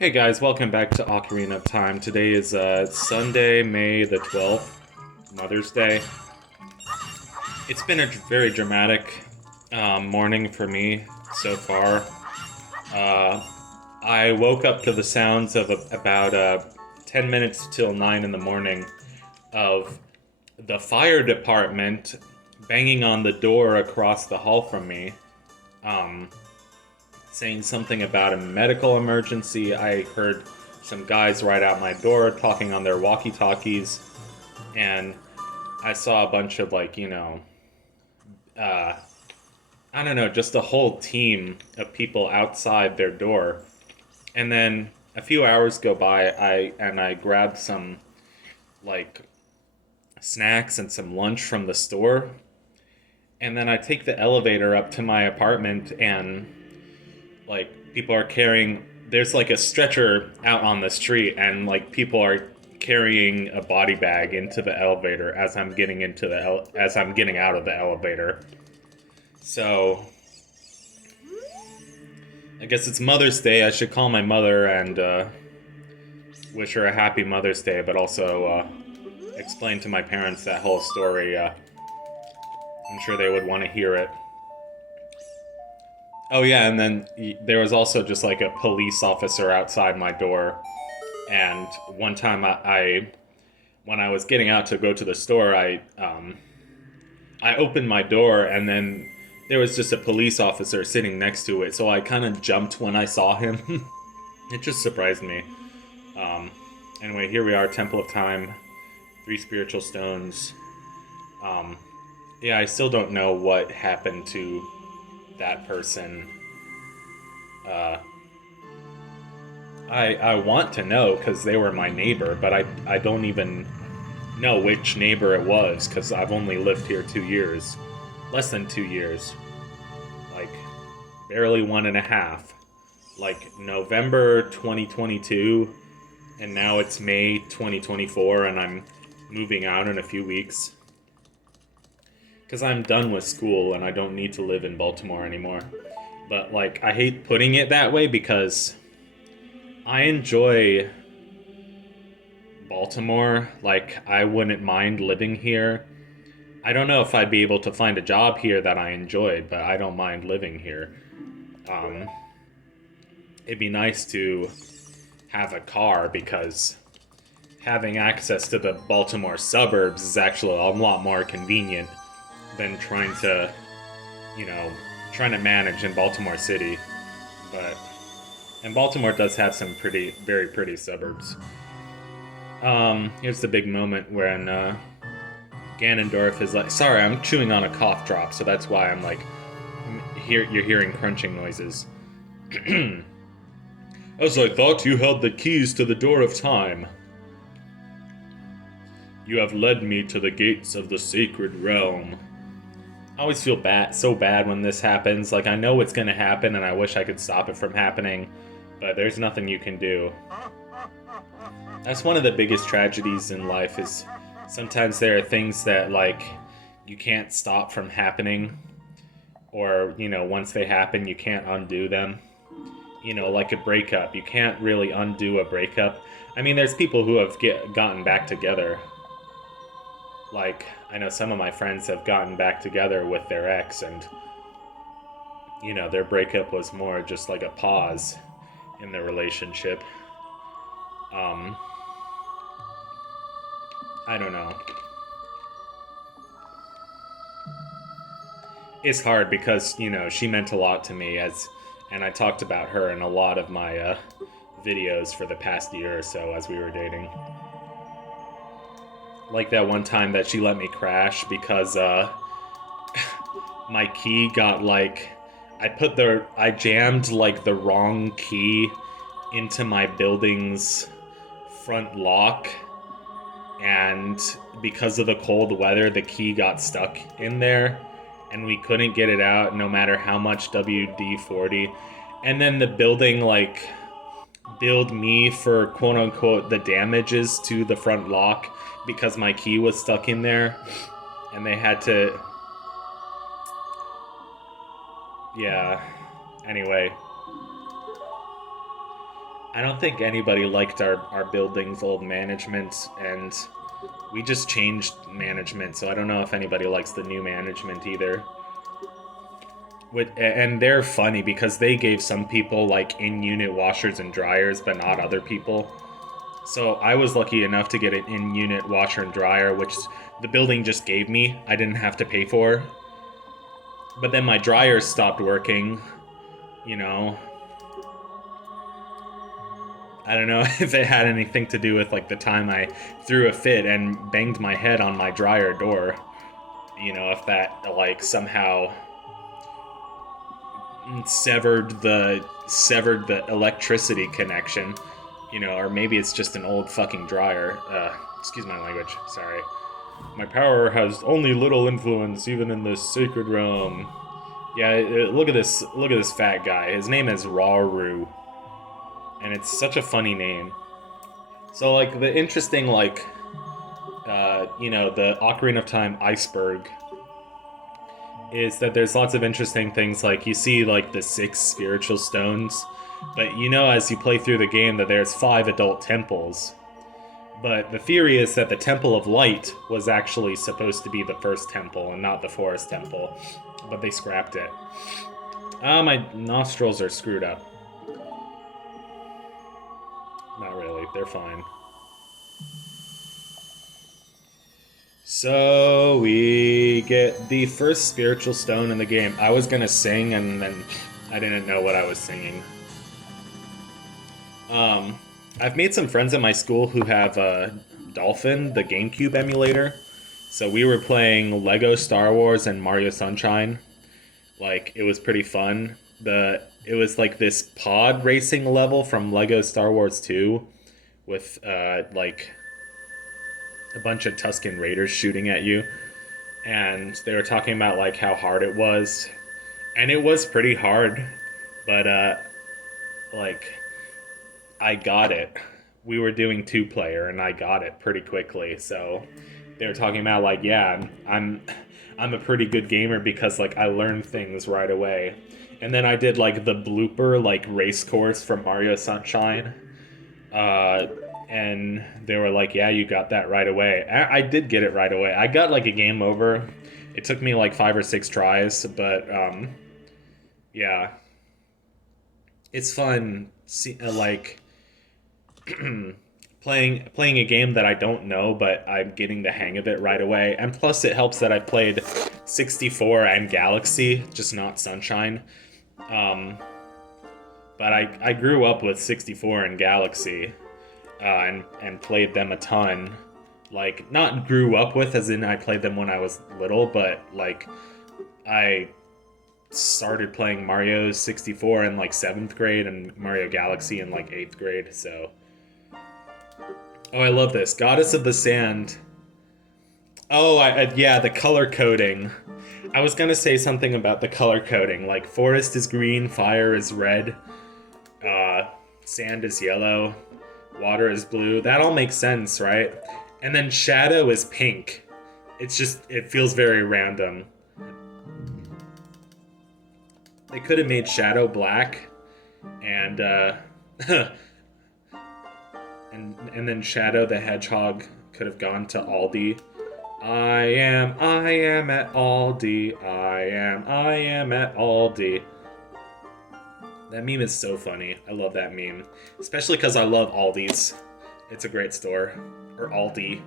Hey guys, welcome back to Ocarina of Time. Today is Sunday, May the 12th, Mother's Day. It's been a very dramatic morning for me so far. Uh, I woke up to the sounds of about 10 minutes till 9 in the morning of the fire department banging on the door across the hall from me. Um, Saying something about a medical emergency. I heard some guys right out my door talking on their walkie talkies, and I saw a bunch of, uh, I don't know, just a whole team of people outside their door. And then a few hours go by, I grabbed some, like, snacks and some lunch from the store, and then I take the elevator up to my apartment, and people are carrying, there's like a stretcher out on the street, and like people are carrying a body bag into the elevator as I'm getting as I'm getting out of the elevator. So I guess it's Mother's Day. I should call my mother and wish her a happy Mother's Day, but also explain to my parents that whole story. I'm sure they would want to hear it. Oh yeah, and then there was also just like a police officer outside my door. And one time, when I was getting out to go to the store, I opened my door, and then there was just a police officer sitting next to it. So I kind of jumped when I saw him. It just surprised me. Um, anyway, here we are, Temple of Time, 3 spiritual stones. Um, yeah, I still don't know what happened to that person. Uh, I want to know because they were my neighbor, but I don't even know which neighbor it was because I've only lived here 2 years. Less than 2 years. Like, barely one and a half. Like, November 2022, and now it's May 2024, and I'm moving out in a few weeks. Because I'm done with school and I don't need to live in Baltimore anymore. But, like, I hate putting it that way because I enjoy Baltimore. Like, I wouldn't mind living here. I don't know if I'd be able to find a job here that I enjoyed, but I don't mind living here. Um, it'd be nice to have a car because having access to the Baltimore suburbs is actually a lot more convenient than you know, trying to manage in Baltimore City. But and Baltimore does have some very pretty suburbs. Here's the big moment when Ganondorf is like, sorry, I'm chewing on a cough drop, so that's why I'm like, you're hearing crunching noises. As I thought you held the keys to the door of time. You have led me to the gates of the sacred realm. I always feel so bad when this happens. Like, I know it's gonna happen and I wish I could stop it from happening, but there's nothing you can do. That's one of the biggest tragedies in life is sometimes there are things that, like, you can't stop from happening, or, once they happen, you can't undo them. Like a breakup. You can't really undo a breakup. I mean, there's people who have gotten back together. Like, I know some of my friends have gotten back together with their ex, and, their breakup was more just like a pause in the relationship. I don't know. It's hard because, she meant a lot to me, and I talked about her in a lot of my videos for the past year or so as we were dating. Like that one time that she let me crash because my key got, like, I jammed like the wrong key into my building's front lock, and because of the cold weather the key got stuck in there and we couldn't get it out no matter how much WD-40. And then the building, like, billed me for quote unquote the damages to the front lock because my key was stuck in there, and they had to, yeah, anyway. I don't think anybody liked our building's old management, and we just changed management, so I don't know if anybody likes the new management either. And they're funny because they gave some people like in-unit washers and dryers, but not other people. So I was lucky enough to get an in-unit washer and dryer, which the building just gave me. I didn't have to pay for. But then my dryer stopped working, you know. I don't know if it had anything to do with like the time I threw a fit and banged my head on my dryer door. You know, if that like somehow severed the electricity connection, you know, or maybe it's just an old fucking dryer. Excuse my language. Sorry. My power has only little influence, even in this sacred realm. Yeah, look at this. Look at this fat guy. His name is Raru, and it's such a funny name. So, like, the interesting, like, you know, the Ocarina of Time iceberg is that there's lots of interesting things. Like, you see, like, the 6 spiritual stones, but you know, as you play through the game, that there's 5 adult temples. But the theory is that the Temple of Light was actually supposed to be the first temple and not the Forest Temple, but they scrapped it. Ah, my nostrils are screwed up. Not really, they're fine. So we get the first spiritual stone in the game. I was gonna sing and then I didn't know what I was singing. I've made some friends at my school who have Dolphin, the GameCube emulator. So we were playing Lego Star Wars and Mario Sunshine. Like, it was pretty fun. It was like this pod racing level from Lego Star Wars 2 with like a bunch of Tusken Raiders shooting at you. And they were talking about like how hard it was. And it was pretty hard, but like I got it. We were doing 2-player and I got it pretty quickly. So they were talking about like, yeah, I'm a pretty good gamer because like I learned things right away. And then I did like the blooper like race course from Mario Sunshine. And they were like, yeah, you got that right away. I did get it right away. I got like a game over. It took me like 5 or 6 tries, but yeah. It's fun like playing a game that I don't know, but I'm getting the hang of it right away. And plus it helps that I played 64 and Galaxy, just not Sunshine. But I grew up with 64 and Galaxy, and played them a ton. Like, not grew up with as in I played them when I was little, but like I started playing Mario 64 in like 7th grade and Mario Galaxy in like 8th grade, so. Oh, I love this. Goddess of the Sand. Oh, yeah, the color coding. I was gonna say something about the color coding. Like, forest is green, fire is red, sand is yellow, water is blue. That all makes sense, right? And then shadow is pink. It's just, it feels very random. They could have made shadow black, and and then Shadow the Hedgehog could have gone to Aldi. I am at Aldi. I am at Aldi. That meme is so funny. I love that meme. Especially because I love Aldi's. It's a great store. Or Aldi.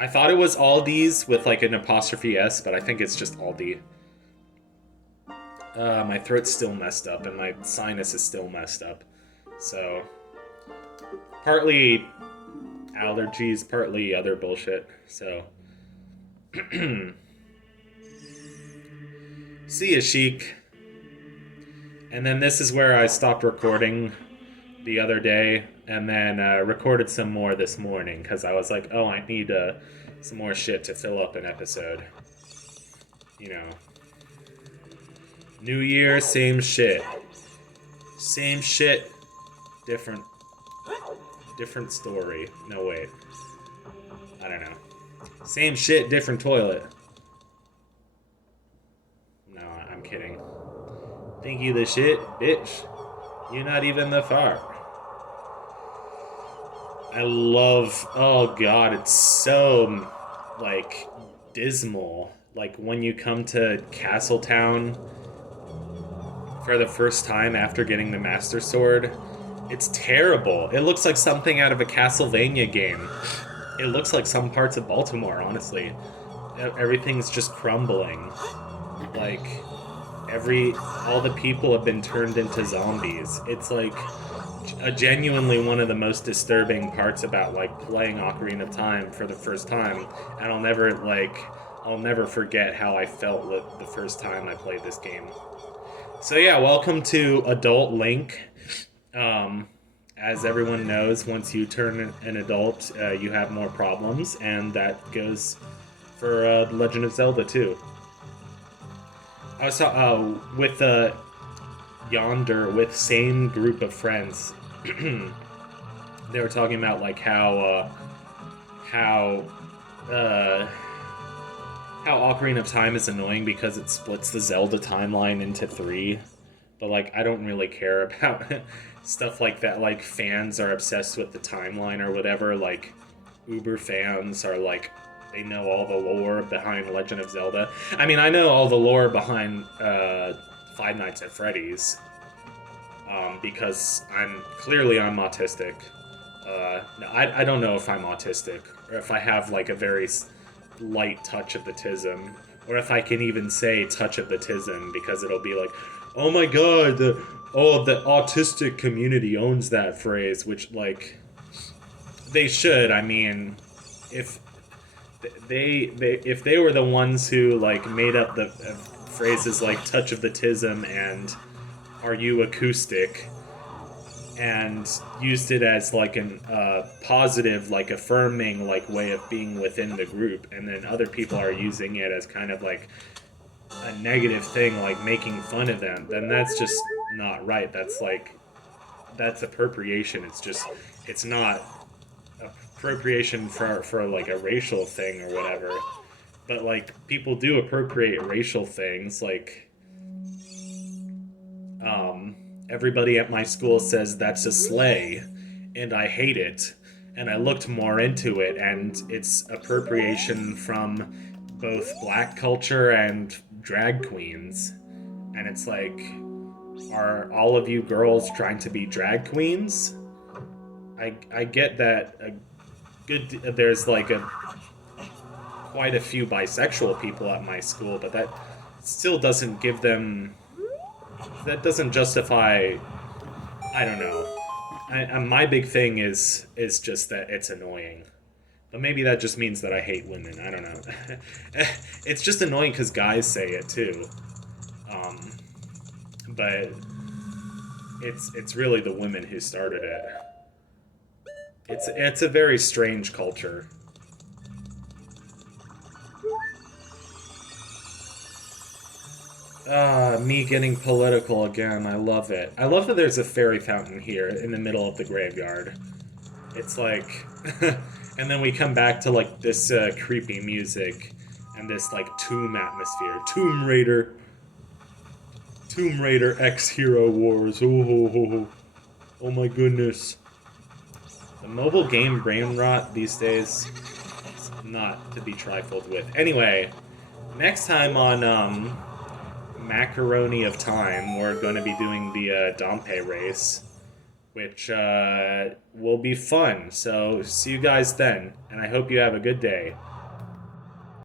I thought it was Aldi's with like an apostrophe S, but I think it's just Aldi. My throat's still messed up and my sinus is still messed up. So, partly allergies, partly other bullshit. So, see ya, Sheik. And then this is where I stopped recording the other day, and then recorded some more this morning, because I was like, oh, I need some more shit to fill up an episode. You know. New year, same shit. Same shit, different story. No, wait. I don't know. Same shit, different toilet. No, I'm kidding. Think you the shit, bitch? You're not even the fart. I love. Oh God, it's so like dismal. Like when you come to Castletown for the first time after getting the Master Sword, it's terrible. It looks like something out of a Castlevania game. It looks like some parts of Baltimore, honestly. Everything's just crumbling. Like all the people have been turned into zombies. It's like a genuinely one of the most disturbing parts about like playing Ocarina of Time for the first time, and I'll never forget how I felt the first time I played this game. So yeah, welcome to Adult Link. Um, as everyone knows, once you turn an adult, you have more problems, and that goes for Legend of Zelda too. I was with Yonder with same group of friends. They were talking about like how uh, how Ocarina of Time is annoying because it splits the Zelda timeline into three. But like I don't really care about stuff like that. Like fans are obsessed with the timeline or whatever. Like Uber fans are like they know all the lore behind Legend of Zelda. I mean, I know all the lore behind Five Nights at Freddy's because I'm autistic. No, I don't know if I'm autistic or if I have like a very light touch of the tism, or if I can even say touch of the tism because it'll be like, oh my god, the autistic community owns that phrase, which like they should. I mean, if if they were the ones who like made up the phrases like touch of the tism and are you acoustic and used it as like an positive, like affirming, like way of being within the group, and then other people are using it as kind of like a negative thing, like making fun of them, then that's just not right. That's appropriation. It's not appropriation for like a racial thing or whatever. But like people do appropriate racial things, like um everybody at my school says that's a sleigh, and I hate it. And I looked more into it, and it's appropriation from both black culture and drag queens. And it's like, are all of you girls trying to be drag queens? I get that there's like a quite a few bisexual people at my school, but that still doesn't give them that doesn't justify. I don't know. My big thing is just that it's annoying. But maybe that just means that I hate women. I don't know. It's just annoying because guys say it too. But it's really the women who started it. It's a very strange culture. Me getting political again. I love it. I love that there's a fairy fountain here in the middle of the graveyard. It's like, and then we come back to like this creepy music and this like tomb atmosphere. Tomb Raider X Hero Wars. Oh my goodness. The mobile game brain rot these days is not to be trifled with. Anyway, next time on Macaroni of Time, we're going to be doing the Dompe race, which will be fun. So see you guys then, and I hope you have a good day.